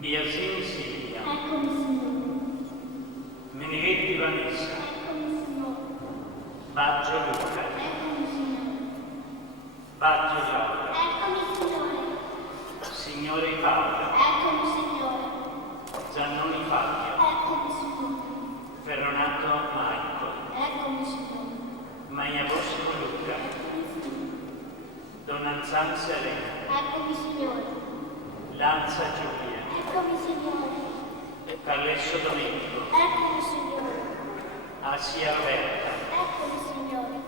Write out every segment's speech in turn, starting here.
Biasini Silvia. Eccomi, Signore. Meneghetti Vanessa. Eccomi, Signore. Baggio Luca. Eccomi, Signore. Baggio Giorgio. Eccomi, Signore. Signori Paolo. Eccomi, Signore. Zannoni Fabio. Eccomi, Signore. Ferronato Michael. Eccomi, Signore. Maia Bosco Luca. Eccomi, Signore. Donanzan Serena. Eccomi, Signore. Lanza Giulia. Eccomi, Signore. Callesso Domenico. Eccomi, Signore. Asia Roberta. Eccomi, Signore.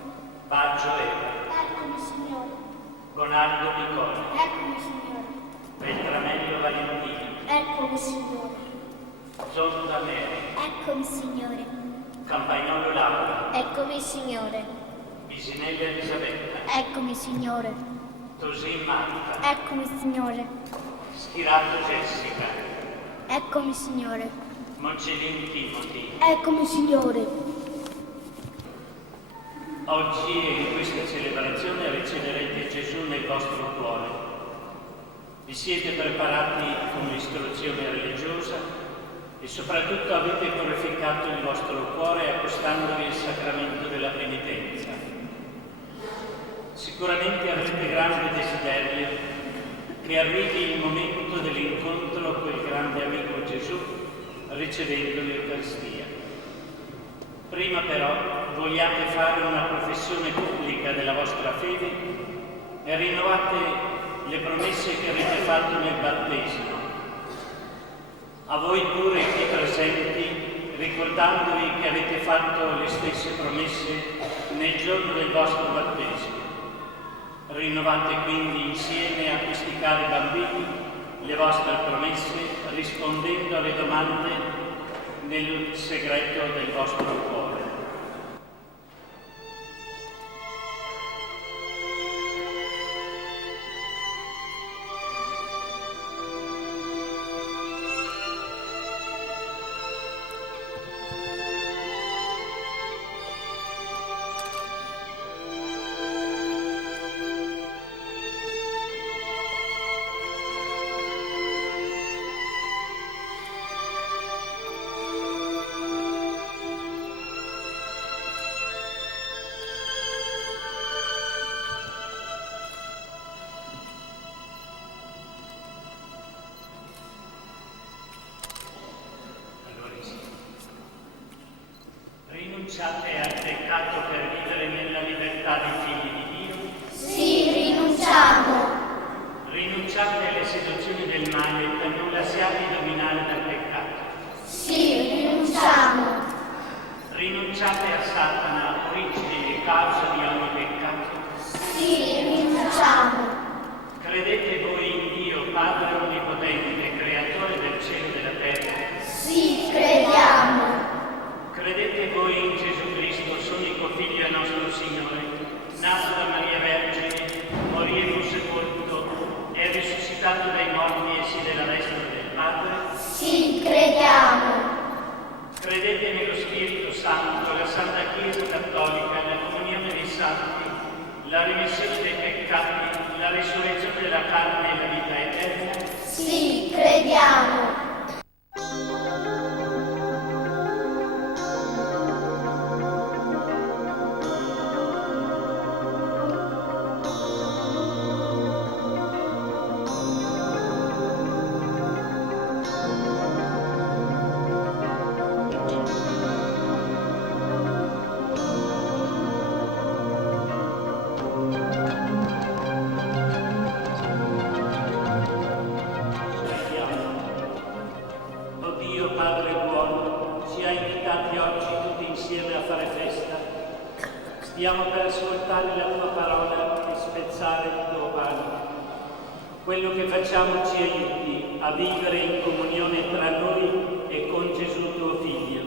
Baggio Eva. Eccomi, Signore. Bonardo Nicola. Eccomi, Signore. Beltramello Valentino. Eccomi, Signore. Zonda Mary. Eccomi, Signore. Campagnolo Laura. Eccomi, Signore. Bisinella Elisabetta. Eccomi, Signore. Tosin Marta. Eccomi, Signore. Schirato Jessica. Eccomi, Signore. Moncellin Timothy. Eccomi, Signore. Oggi in questa celebrazione riceverete Gesù nel vostro cuore. Vi siete preparati con l'istruzione religiosa e soprattutto avete purificato il vostro cuore accostandovi al sacramento della penitenza. Sicuramente avrete grande desiderio che arrivi il momento dell'incontro con il grande amico Gesù ricevendo l'Eucaristia. Prima però vogliate fare una professione pubblica della vostra fede e rinnovate le promesse che avete fatto nel battesimo. A voi pure qui presenti, ricordandovi che avete fatto le stesse promesse nel giorno del vostro battesimo. Rinnovate quindi insieme a questi cari bambini le vostre promesse rispondendo alle domande nel segreto del vostro cuore. Rinunciate al peccato per vivere nella libertà dei figli di Dio? Sì, rinunciamo. Rinunciate alle seduzioni del male per non lasciarvi dominare dal peccato? Sì, rinunciamo. Rinunciate a Satana, origine e causa di ogni peccato? Sì, rinunciamo. Credete voi in Dio, Padre Onnipotente, Creatore del cielo e della terra? Sì, crediamo. Credete voi in Gesù Cristo, suo unico Figlio e nostro Signore, nato da Maria Vergine, morì e fu sepolto, è risuscitato dai morti e siede alla destra del Padre? Sì, crediamo. Credete nello Spirito Santo, la Santa Chiesa Cattolica, la comunione dei santi, la remissione dei peccati, la risurrezione della carne e la vita eterna? Sì, crediamo. Stiamo per ascoltare la tua parola e spezzare il tuo pane. Quello che facciamo ci aiuti a vivere in comunione tra noi e con Gesù tuo Figlio,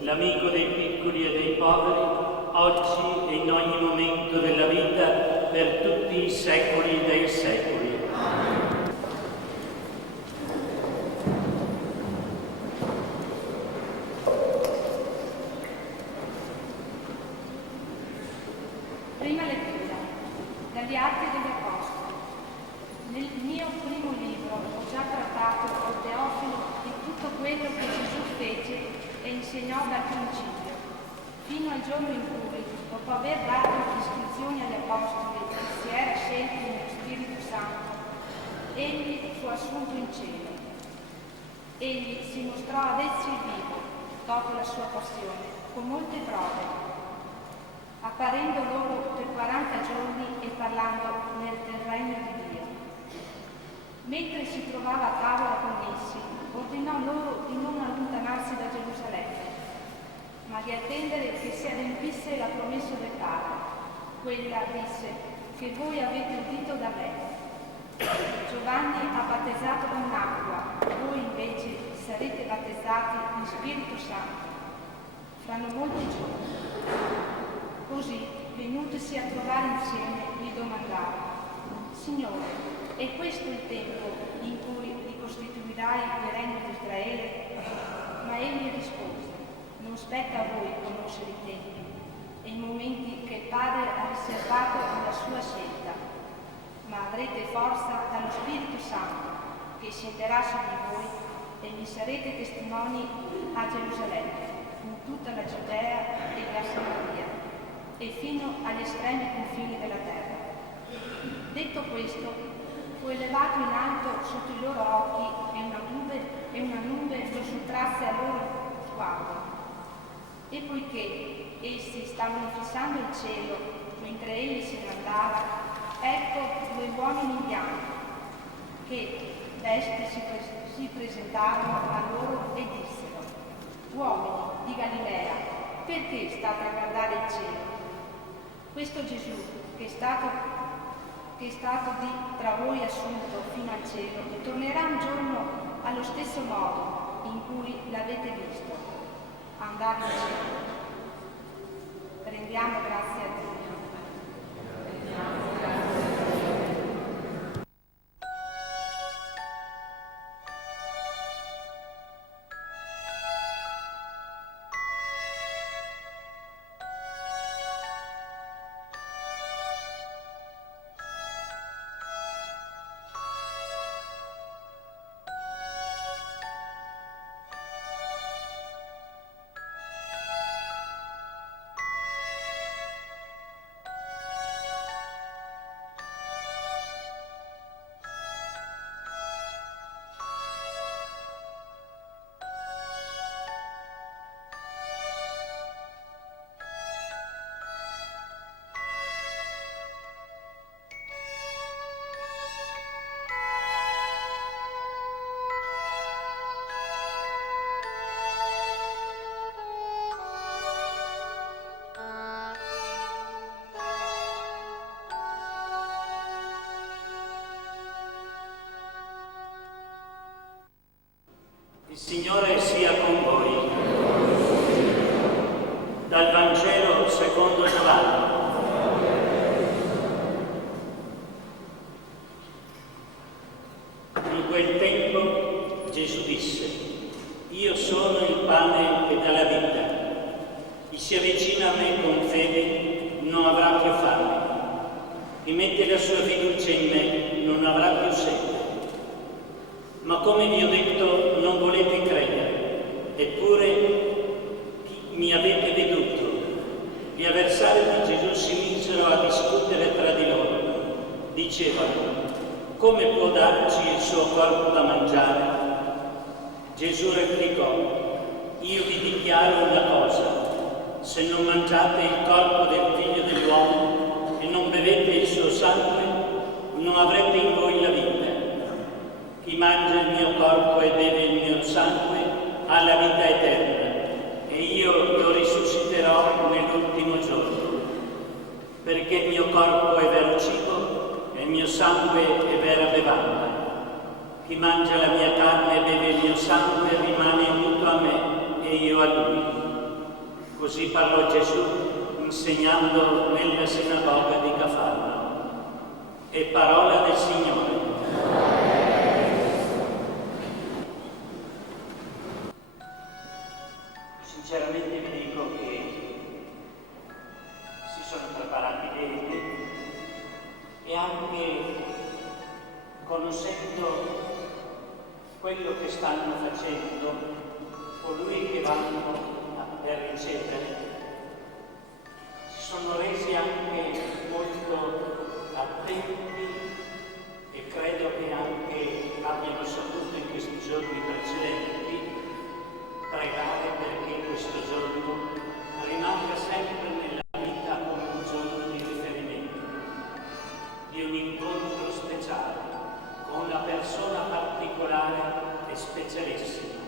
l'amico dei piccoli e dei poveri, oggi e in ogni momento della vita, per tutti i secoli dei secoli. Prima lettura dagli Atti degli Apostoli. Nel mio primo libro ho già trattato con Teofilo di tutto quello che Gesù fece e insegnò dal principio, fino al giorno in cui, dopo aver dato istruzioni agli apostoli che si era scelto nello Spirito Santo, egli fu assunto in cielo. Egli si mostrò ad essi vivo, dopo la sua passione, con molte prove, apparendo loro per 40 giorni e parlando nel regno di Dio. Mentre si trovava a tavola con essi, ordinò loro di non allontanarsi da Gerusalemme, ma di attendere che si adempisse la promessa del Padre. Quella disse, che voi avete udito da me. Giovanni ha battezzato con acqua, voi invece sarete battezzati in Spirito Santo fra non molti giorni. Così, venutosi a trovare insieme, gli domandarono, Signore, è questo il tempo in cui ricostituirai il regno di Israele? Ma egli rispose, non spetta a voi conoscere i tempi e i momenti che il Padre ha riservato alla sua scelta, ma avrete forza dallo Spirito Santo che scenderà su di voi e mi sarete testimoni a Gerusalemme, in tutta la Giudea e la Samaria e fino agli estremi confini della terra. Detto questo, fu elevato in alto sotto i loro occhi e una nube lo sottrasse al loro sguardo. E poiché essi stavano fissando il cielo mentre egli se ne andava, ecco 2 uomini in bianco che desti si presentarono a loro e dissero, uomini di Galilea, perché state a guardare il cielo? Questo Gesù, che è stato di tra voi assunto fino al cielo, tornerà un giorno allo stesso modo in cui l'avete visto andare in cielo. Rendiamo grazie a Dio. Il Signore sia con voi. Dal Vangelo secondo Giovanni. In quel tempo Gesù disse, io sono il pane che dà la vita. Chi si avvicina a me con fede non avrà più fame. Chi mette la sua fiducia in me non avrà più sete. Ma come vi ho detto, non volete credere, eppure mi avete veduto. Gli avversari di Gesù si misero a discutere tra di loro. Dicevano, come può darci il suo corpo da mangiare? Gesù replicò, io vi dichiaro una cosa, se non mangiate il corpo del Figlio dell'uomo e non bevete il suo sangue, non avrete in voi la vita. Chi mangia il mio corpo e beve il mio sangue ha la vita eterna e io lo risusciterò nell'ultimo giorno. Perché il mio corpo è vero cibo e il mio sangue è vera bevanda. Chi mangia la mia carne e beve il mio sangue rimane unito a me e io a lui. Così parlò Gesù insegnando nella sinagoga di Cafarnao. È parola del Signore. Sinceramente vi dico che si sono preparati bene e anche conoscendo quello che stanno facendo colui che vanno per ricevere, si sono resi anche molto attenti e credo che anche abbiano saputo in questi giorni precedenti pregare perché questo giorno rimanga sempre nella vita come un giorno di riferimento, di un incontro speciale con una persona particolare e specialissima.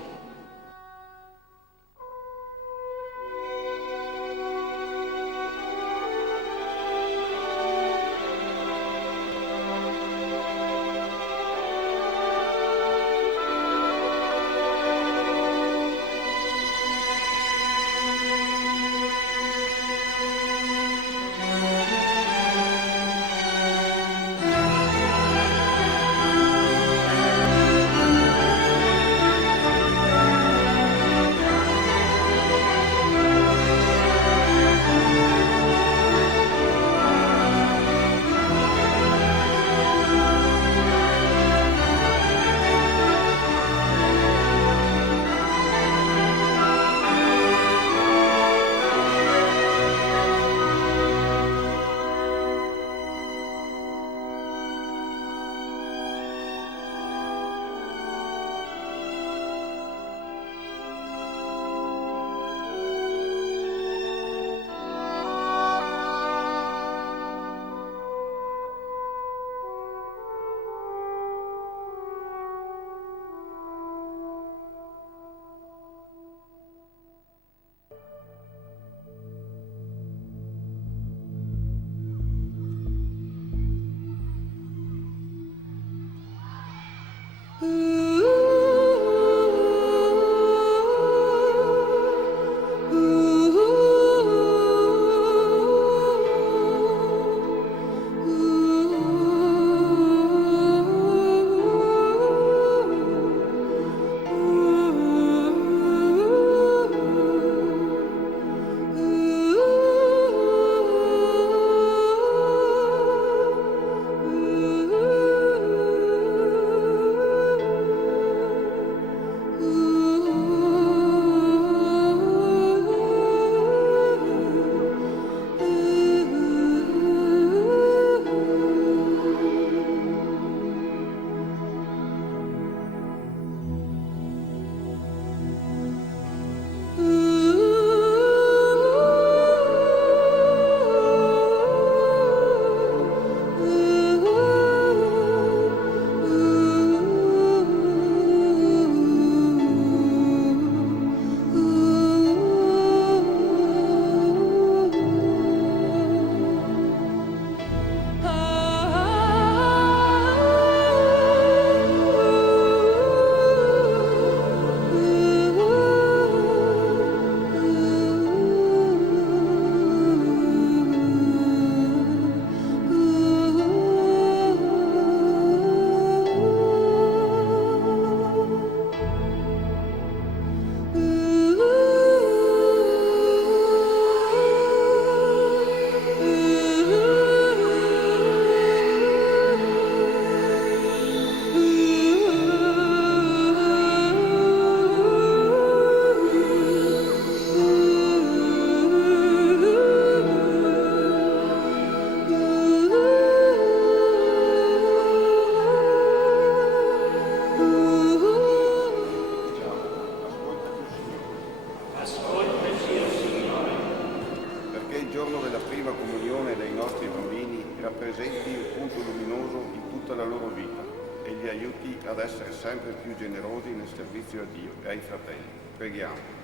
rappresenti un punto luminoso in tutta la loro vita e li aiuti ad essere sempre più generosi nel servizio a Dio e ai fratelli. Preghiamo.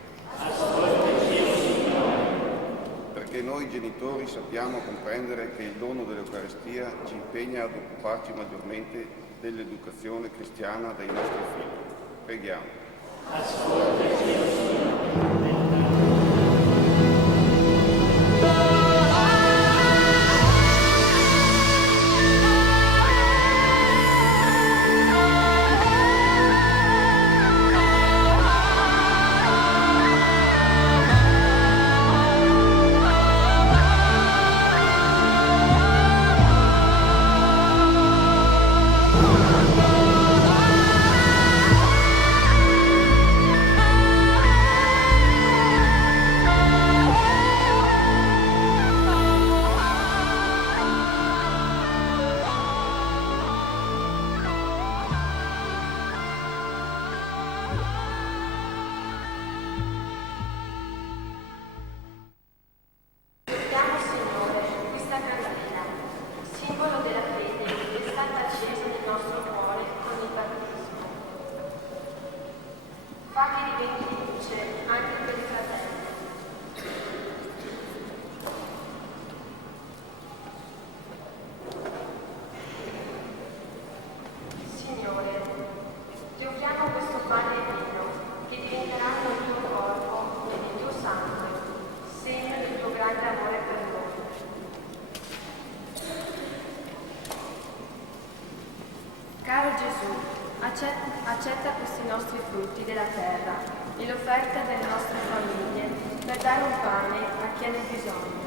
Perché noi genitori sappiamo comprendere che il dono dell'Eucaristia ci impegna ad occuparci maggiormente dell'educazione cristiana dei nostri figli. Preghiamo. Gesù, accetta questi nostri frutti della terra e l'offerta delle nostre famiglie per dare un pane a chi ne ha bisogno.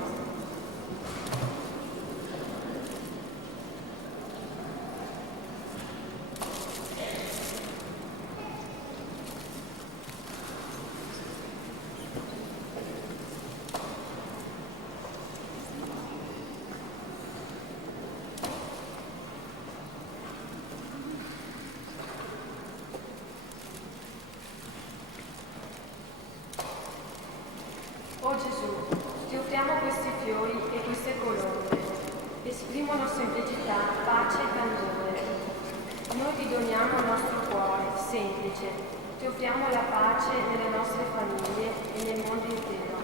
O Gesù, ti offriamo questi fiori e queste colombe. Esprimono semplicità, pace e candore. Noi ti doniamo il nostro cuore, semplice. Ti offriamo la pace nelle nostre famiglie e nel mondo intero.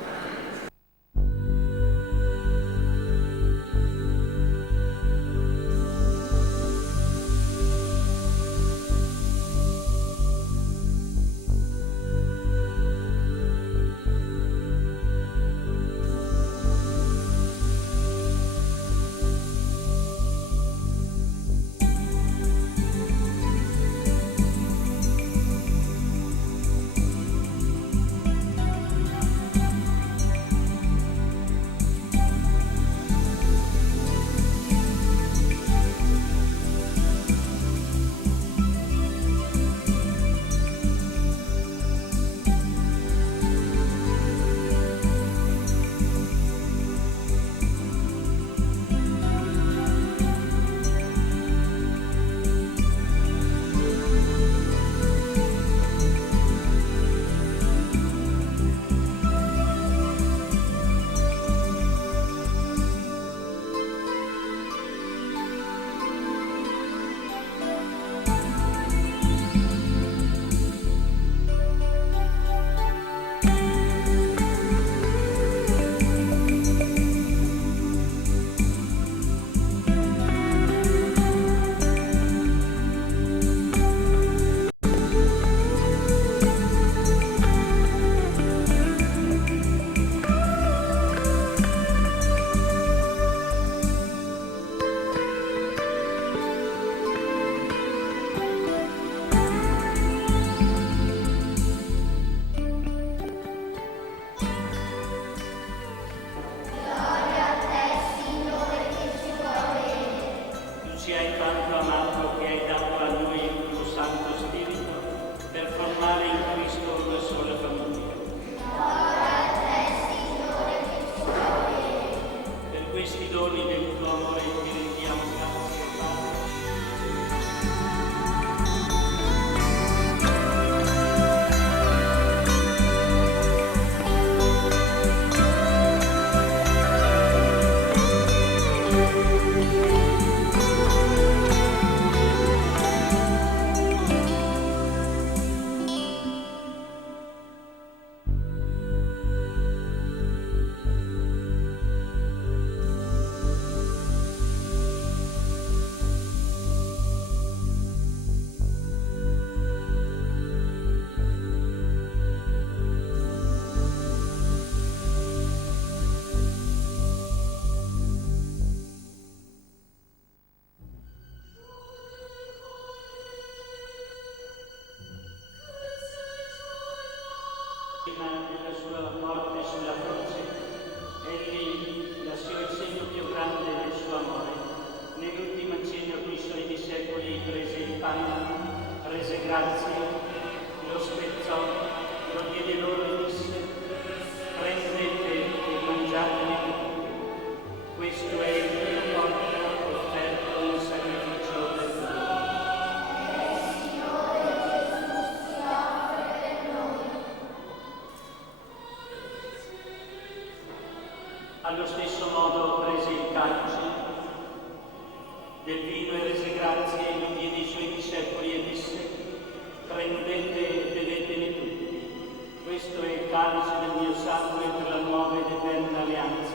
Nella sua morte sulla croce, egli lasciò il segno più grande del suo amore. Nell'ultima cena con i suoi discepoli prese il pane, rese grazie, lo spezzò, lo diede loro e disse: prendete e mangiatene tutti. Questo è il mio corpo offerto in sacrificio per voi. Allo stesso modo prese il calice del vino e rese grazie e lo diede ai suoi discepoli e disse: prendete e bevetene tutti. Questo è il calice del mio sangue per la nuova ed eterna alleanza,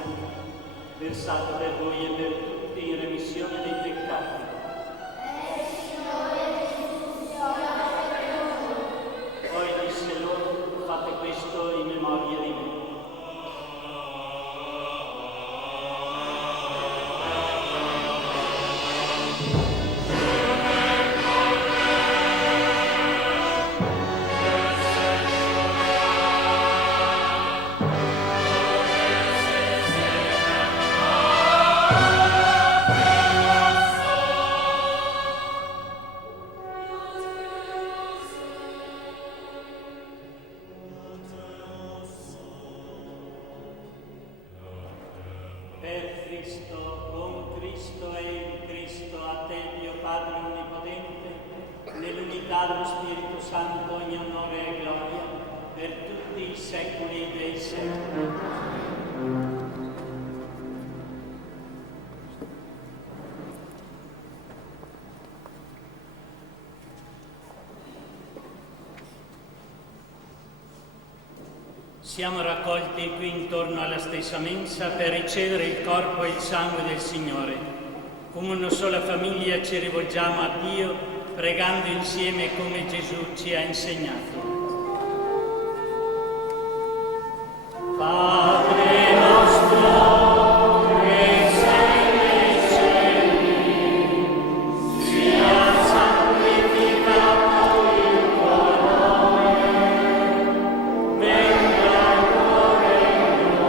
versato per voi e per tutti in remissione dei peccati. Poi disse loro: fate questo in memoria di me. Cristo, con Cristo e in Cristo, a te Dio Padre Onnipotente, nell'unità dello Spirito Santo, ogni onore e gloria, per tutti i secoli dei secoli. Siamo raccolti qui intorno alla stessa mensa per ricevere il corpo e il sangue del Signore. Come una sola famiglia ci rivolgiamo a Dio, pregando insieme come Gesù ci ha insegnato. Padre nostro, che sei nei cieli, sia santificato il tuo nome, venga il tuo regno,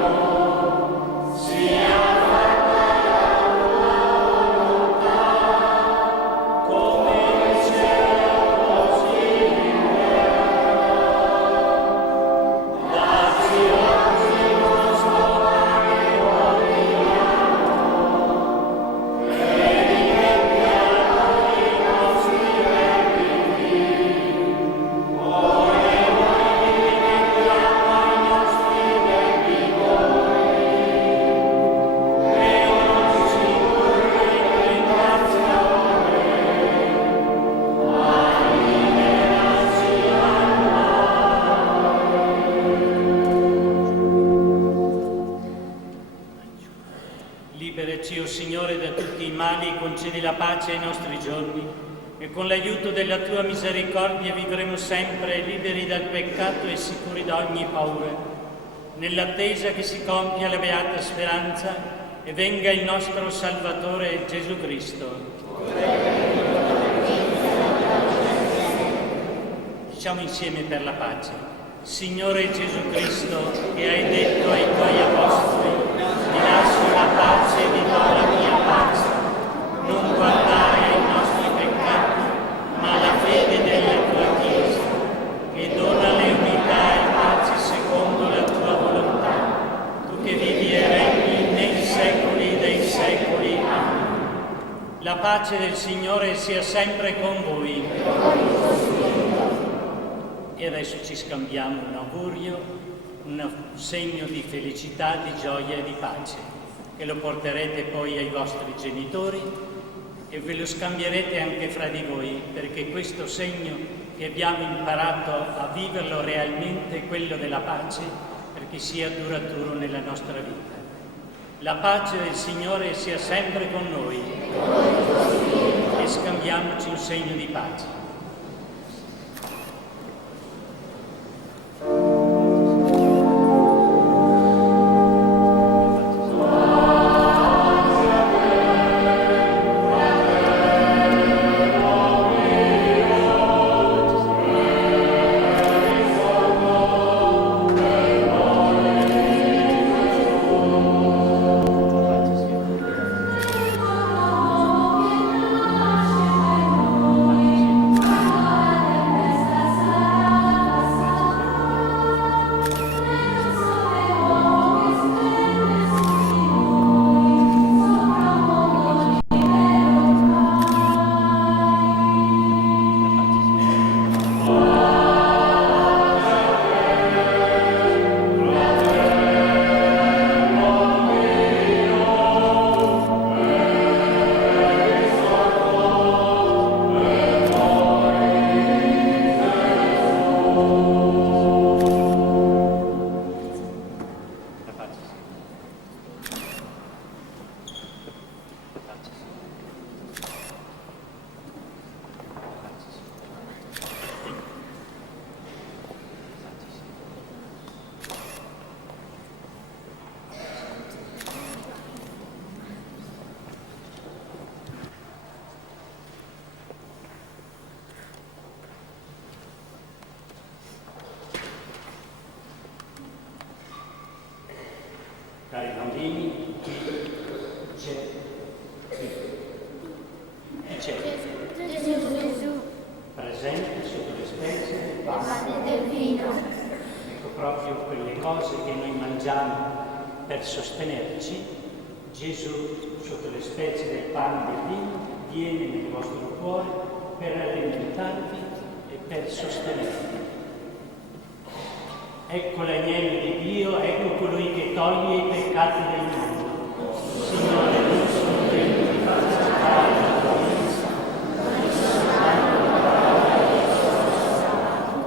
sia fatta la tua volontà, come in cielo così in terra. Dacci oggi il nostro pane quotidiano e rimetti a noi i nostri debiti, come noi rimettiamo ai nostri debitori, e non ci indurre in tentazione, ma liberaci dal Liberaci, o Signore, da tutti i mali, concedi la pace ai nostri giorni e con l'aiuto della tua misericordia vivremo sempre liberi dal peccato e sicuri da ogni paura, nell'attesa che si compia la beata speranza e venga il nostro Salvatore Gesù Cristo. Diciamo insieme per la pace. Signore Gesù Cristo, che hai detto ai tuoi apostoli: vi lascio la pace e vi do la mia pace. Non guardare ai nostri peccati, ma alla fede della tua Chiesa, che donale unità e pace secondo la tua volontà, tu che vivi e regni nei secoli dei secoli. Amen. La pace del Signore sia sempre con voi. E adesso ci scambiamo un augurio, un segno di felicità, di gioia e di pace, che lo porterete poi ai vostri genitori e ve lo scambierete anche fra di voi, perché questo segno che abbiamo imparato a viverlo realmente, quello della pace, perché sia duraturo nella nostra vita. La pace del Signore sia sempre con noi e scambiamoci un segno di pace. Cari bambini, chi c'è? Chi c'è? Gesù, Presente sotto le spese del pane. pane del vino, Ecco, proprio quelle cose che noi mangiamo per sostenerci, Gesù sotto le specie del pane e del vino, viene nel vostro cuore per alimentarvi e per sostenervi. Ecco l'agnello di Dio, ecco colui che toglie i peccati del mondo. Signore, non sono degno di partecipare alla tua messa, ma di soltanto la parola che sono salvato.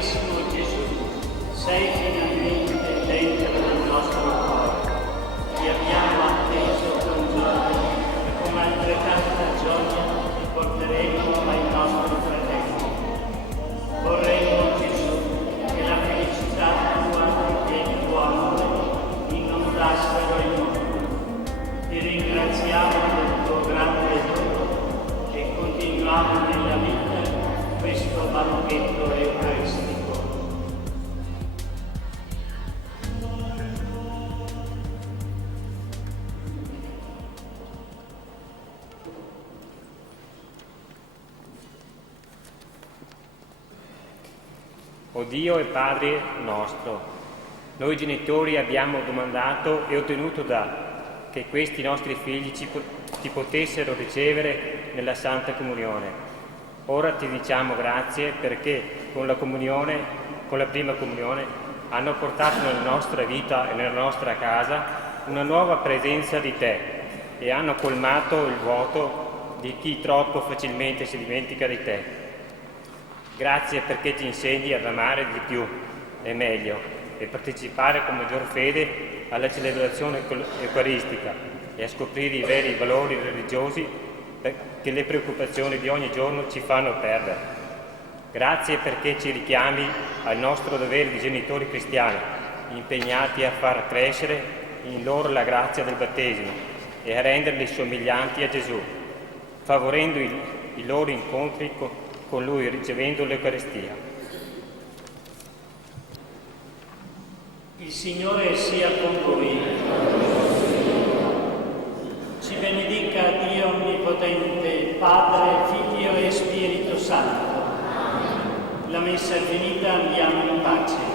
Sacrantissimo Gesù, sei finalmente dentro nel nostro cuore. Ti abbiamo atteso con gioia e con altrettanta gioia ti porteremo ai nostri fratelli. Vorremmo, Gesù, che la felicità tua e il tuo amore inondassero il mondo. Ti ringraziamo del tuo grande dono e continuiamo nella vita questo banchetto eucaristico. O Dio e Padre nostro, noi genitori abbiamo domandato e ottenuto che questi nostri figli ti potessero ricevere nella Santa Comunione. Ora ti diciamo grazie perché con la prima comunione, hanno portato nella nostra vita e nella nostra casa una nuova presenza di te e hanno colmato il vuoto di chi troppo facilmente si dimentica di te. Grazie perché ci insegni ad amare di più e meglio e partecipare con maggior fede alla celebrazione eucaristica e a scoprire i veri valori religiosi che le preoccupazioni di ogni giorno ci fanno perdere. Grazie perché ci richiami al nostro dovere di genitori cristiani, impegnati a far crescere in loro la grazia del battesimo e a renderli somiglianti a Gesù, favorendo i loro incontri con Lui, ricevendo l'Eucaristia. Il Signore sia con voi. Ci benedica Dio Onnipotente, Padre, Figlio e Spirito Santo. La messa è finita, andiamo in pace.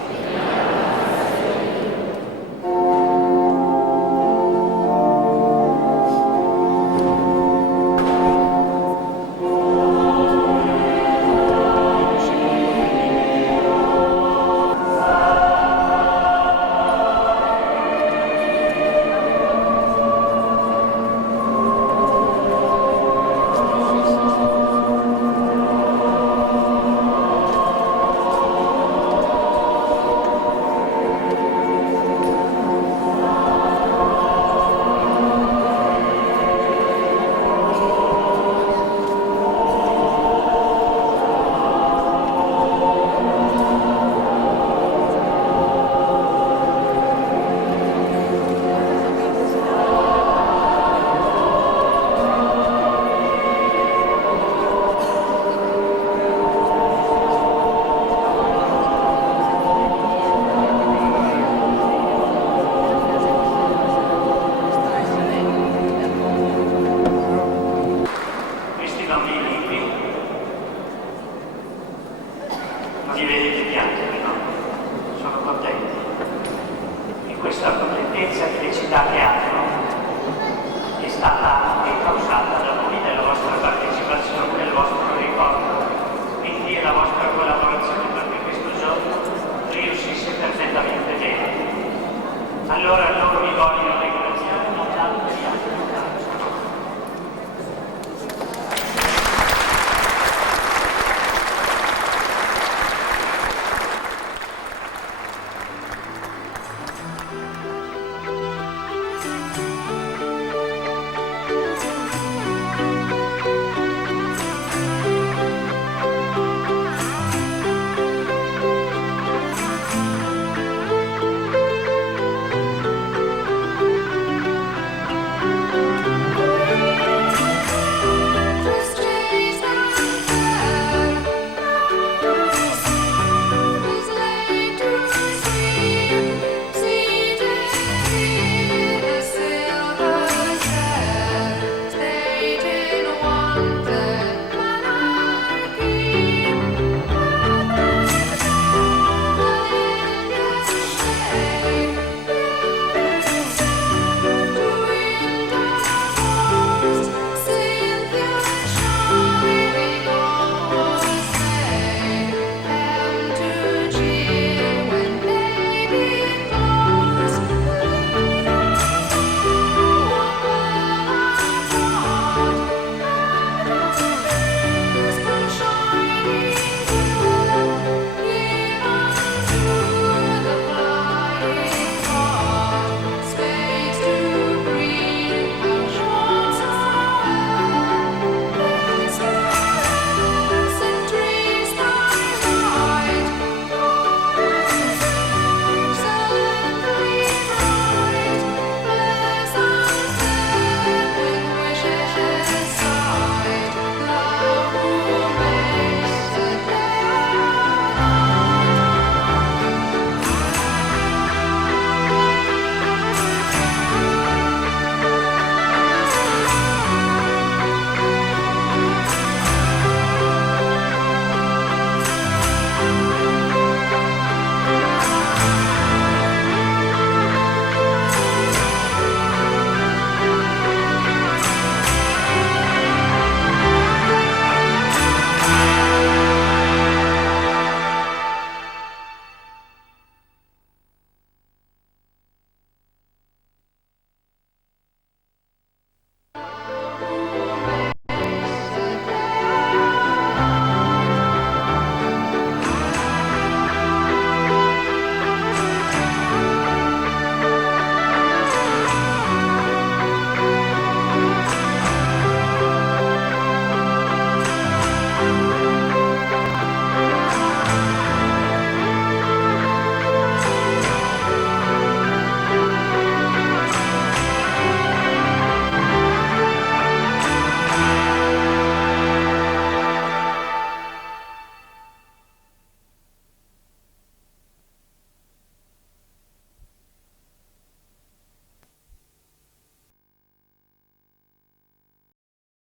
Questa contentezza, felicità che ha